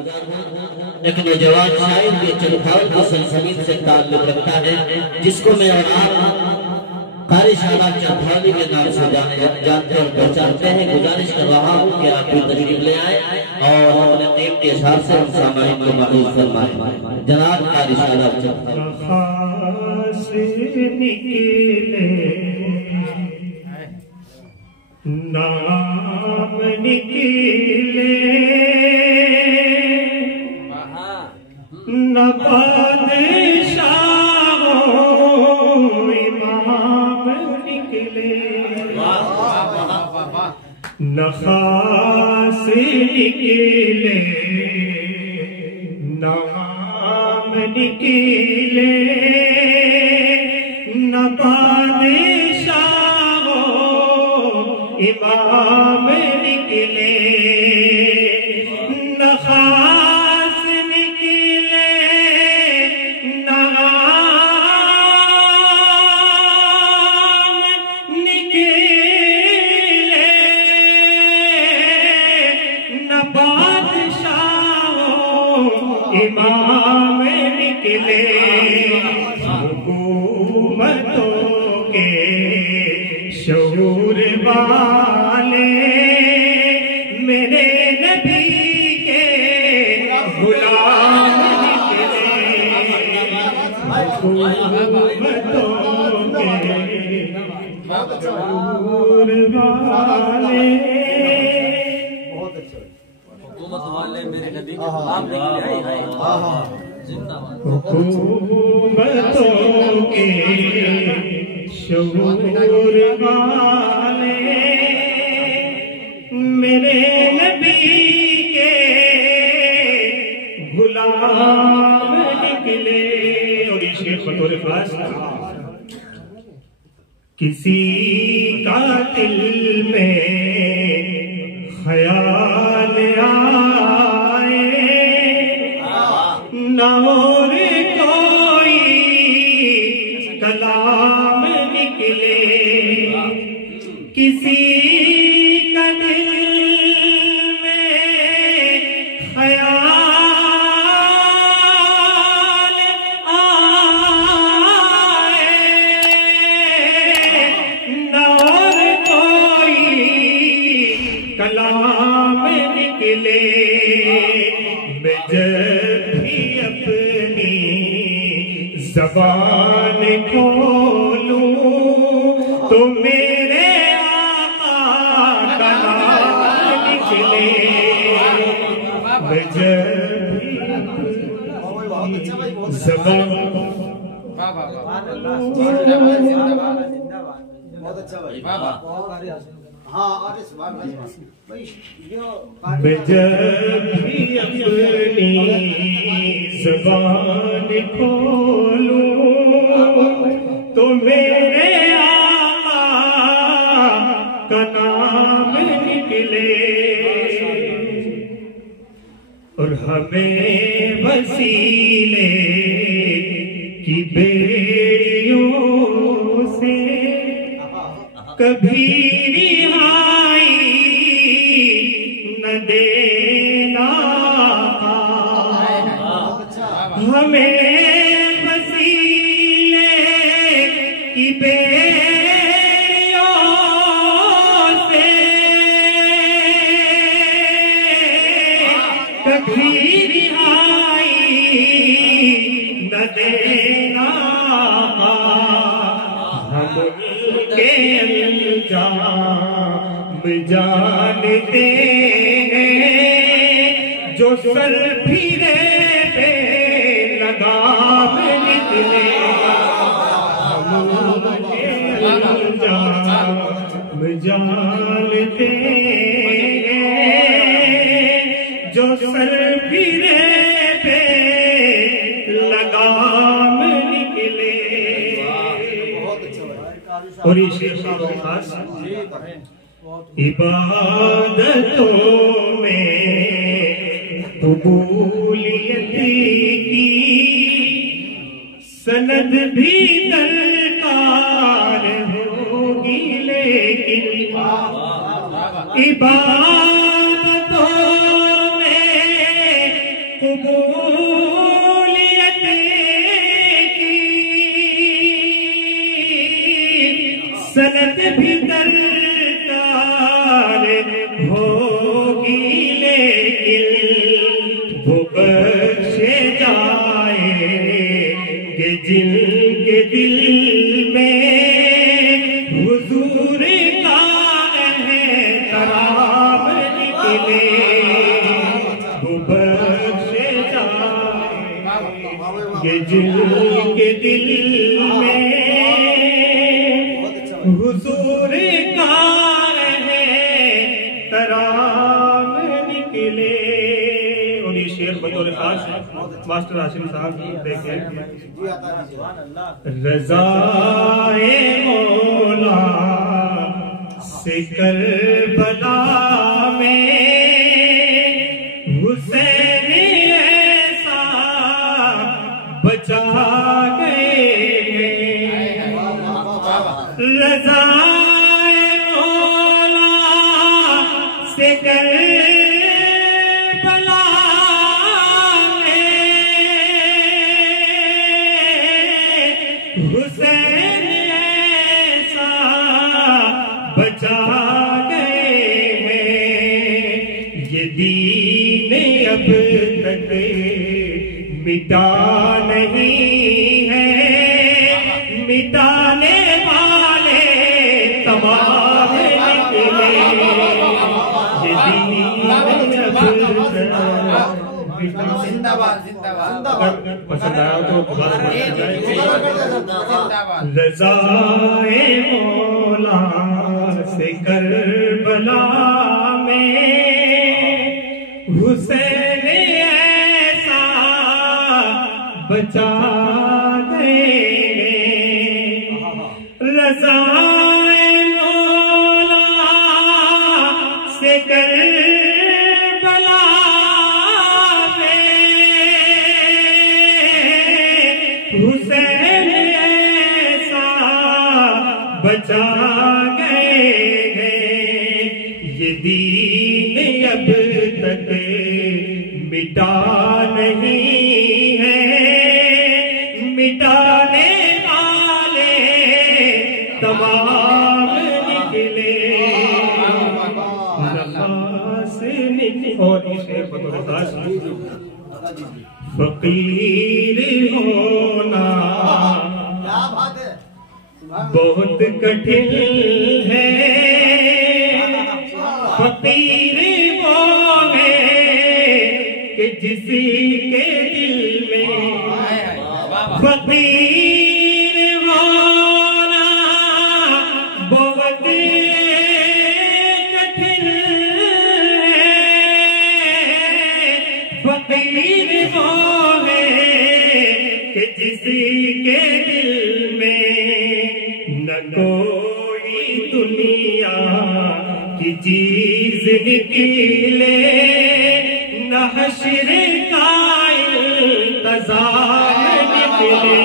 एक नौजवान शायर के चलखाल की सरजमीन से ताल्लुक रखता है, जिसको मैं और आप कार्यशाला चौथाली के नाम से जानते और पहचानते हैं। गुजारिश कर रहा हूँ कि आप भी तशरीफ ले आए और अपने टीम के हिसाब से हम सामाजिक को मालूम फरमाएं। जनाब कार्यशाला नाम निकले न न खास निकले नाम निकले न बादशाह इमाम निकले न खास निकले नाम इमाम निकले हुकूमतों के शऊर वाले मेरे नबी के गुलाम निकले हुकूमतों के शऊर वाले वाले मेरे नबी के गुलाम निकले। हुकूमतों के शऊर वाले मेरे नबी के गुलाम निकले। और इसके बतौर खास किसी का दिल में ख्याल आए न और कोई कलाम निकले किसी का दिल में ख्याल आए न और कोई कलाम निकले। मैं जब भी अपनी ज़बान खोलूं तो मेरे आका का नाम निकले। मैं जब भी ज़बान मैं जब भी अपनी ज़बान खोलूं तो मेरे आका का नाम निकले। और हमें वसीले की बेड़ियों से कभी रिहाई न देना। हमें वसीले की बेड़ियों से कभी रिहाई न देना। हम उनके अंजाम जानते हैं जो सर फिरे पे लगाम निकले। हम उनके अंजाम जानते हैं जो सर फिरे पे लगाम निकले। और इसी खास इबादतों में कबूलियत की सनद भी दरकार होगी, लेकिन इबादतों में सनत भी दरकार होगी लेकिन वो बख्शे जाएंगे जिनके दिल में हुजूर का एहतराम निकले, वो बख्शे जाएंगे जिनके दिल में हुजूर का एहतराम निकले। और ये शेर बतौर खास मास्टर हाशिम साहब देखें। रज़ाए मौला से करबला में हुसैन ऐसा बचा गए, रज़ाए मौला से करबला में हुसैन ऐसा बचा गए हैं। ये दीन अब तक मिटा नहीं है, मिटाने वाले तमाम निकले। ये दीन अब तक जिंदाबाद जिंदाबाद। पसंद आया तो रज़ाए मौला से करबला में हुसैन ऐसा बचा गए, रज़ाए मौला से करबला में हुसैन ऐसा बचा गए हैं। ये दीन अब तक मिटा नहीं है, मिटाने वाले तमाम निकले। नफास निकले। और इसे फकीर होना बहुत कठिन है, फकीर वो है कि जिसके दिल में फकीर होना बहुत कठिन है, फकीर वो है कि जिसके दिल में न कोई दुनिया की चीज निकले, न हश्र का इंतज़ाम निकले।